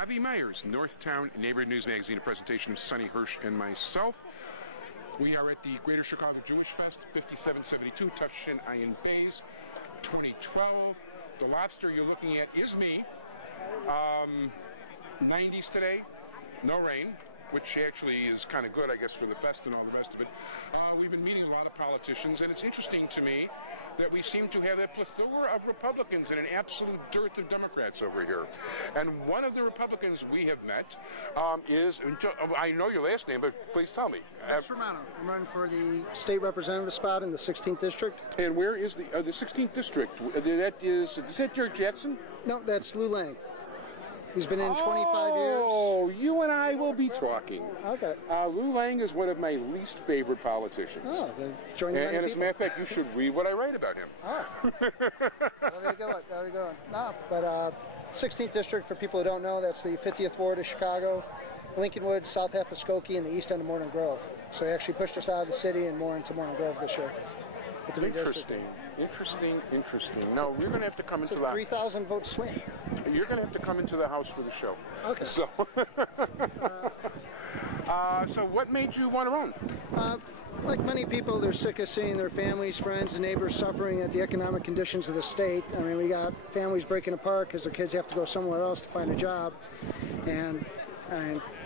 Avi Meyer's Northtown Neighborhood News Magazine, a presentation of Sonny Hirsch and myself. We are at the Greater Chicago Jewish Fest, 5772 Tufshin Ayin Bays, 2012. The lobster you're looking at is me. 90s today, no rain, which actually is kind of good, I guess, for the fest and all the rest of it. We've been meeting a lot of politicians, and it's interesting to me that we seem to have a plethora of Republicans and an absolute dearth of Democrats over here. And one of the Republicans we have met is, I know your last name, but please tell me. That's Romano. I'm running for the state representative spot in the 16th district. And where is the 16th district? Is that George Jackson? No, that's Lou Lang. He's been in 25 years. Oh, you and I will be talking. Okay. Lou Lang is one of my least favorite politicians. Oh, then join the and as a matter of fact, you should read what I write about him. Oh. There we go. There we go. No, but 16th district, for people who don't know, that's the 50th ward of Chicago, Lincolnwood, South half of Skokie, and the east end of Morning Grove. So they actually pushed us out of the city and more into Morning Grove this year. Interesting. No, you're going to have to come into the 3,000 vote swing. You're going to have to come into the house for the show. Okay. So, so what made you want to run? Like many people, they're sick of seeing their families, friends, and neighbors suffering at the economic conditions of the state. I mean, we got families breaking apart because their kids have to go somewhere else to find a job, and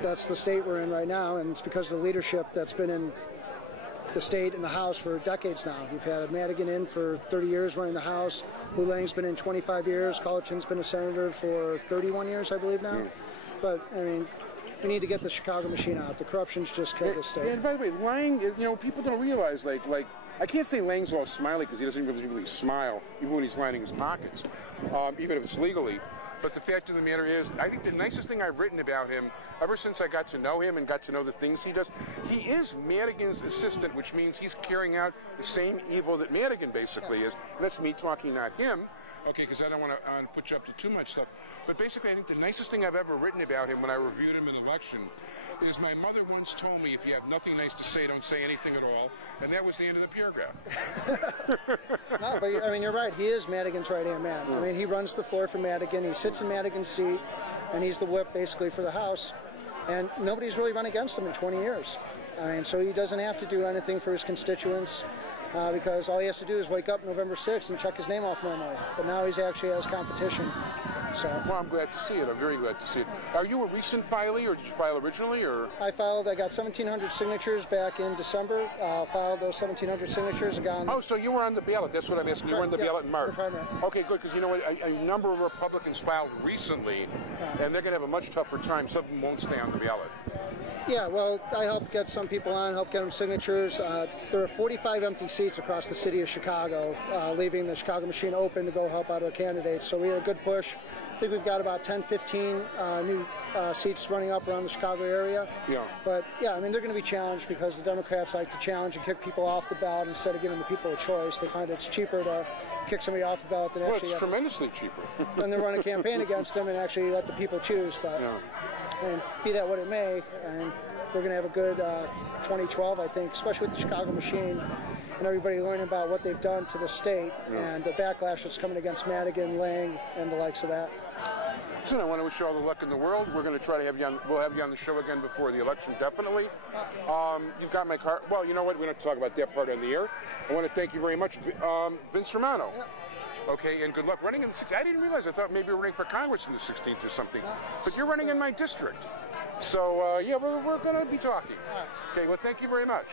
that's the state we're in right now. And it's because of the leadership that's been in the state and the House for decades now. We've had Madigan in for 30 years running the House. Lou Lang's been in 25 years. Colleton's been a senator for 31 years, I believe now. But, I mean, we need to get the Chicago machine out. The corruption's just killed the state. And by the way, Lang, people don't realize, like I can't say Lang's all smiley because he doesn't really smile, even when he's lining his pockets, even if it's legally. But the fact of the matter is, I think the nicest thing I've written about him, ever since I got to know him and got to know the things he does, he is Madigan's assistant, which means he's carrying out the same evil that Madigan basically is. And that's me talking, not him. Okay, because I don't want to put you up to too much stuff. But basically, I think the nicest thing I've ever written about him when I reviewed him in election is my mother once told me, if you have nothing nice to say, don't say anything at all. And that was the end of the paragraph. No, but I mean, you're right. He is Madigan's right-hand man. I mean, he runs the floor for Madigan. He sits in Madigan's seat, and he's the whip, basically, for the House. And nobody's really run against him in 20 years. I mean, so he doesn't have to do anything for his constituents. Because all he has to do is wake up November 6th and check his name off normally. But now he actually has competition. So. Well, I'm glad to see it. I'm very glad to see it. Are you a recent filee, or did you file originally? Or I got 1,700 signatures back in December. Filed those 1,700 signatures and gone. Oh, so you were on the ballot. That's what I'm asking. You were on the ballot in March. Okay, good, because you know what? A number of Republicans filed recently, and they're going to have a much tougher time. Some of them won't stay on the ballot. Yeah, well, I helped get some people on, helped get them signatures. There are 45 empty seats across the city of Chicago, leaving the Chicago machine open to go help out our candidates. So we had a good push. I think we've got about 10, 15 new seats running up around the Chicago area. Yeah. But, yeah, I mean, they're going to be challenged because the Democrats like to challenge and kick people off the ballot instead of giving the people a choice. They find it's cheaper to kick somebody off the ballot than actually... Well, it's tremendously cheaper. Then they run a campaign against them and actually let the people choose. But and be that what it may, and we're going to have a good 2012, I think, especially with the Chicago machine and everybody learning about what they've done to the state and the backlash that's coming against Madigan, Lang, and the likes of that. So I want to wish you all the luck in the world. We're going to try to have you on. We'll have you on the show again before the election, definitely. You've got my card. Well, you know what? We don't have to talk about that part on the air. I want to thank you very much, Vince Romano. Okay, and good luck running in the 16th. I didn't realize. I thought maybe you were running for Congress in the 16th or something. But you're running in my district. So, yeah, we're going to be talking. Okay, well, thank you very much.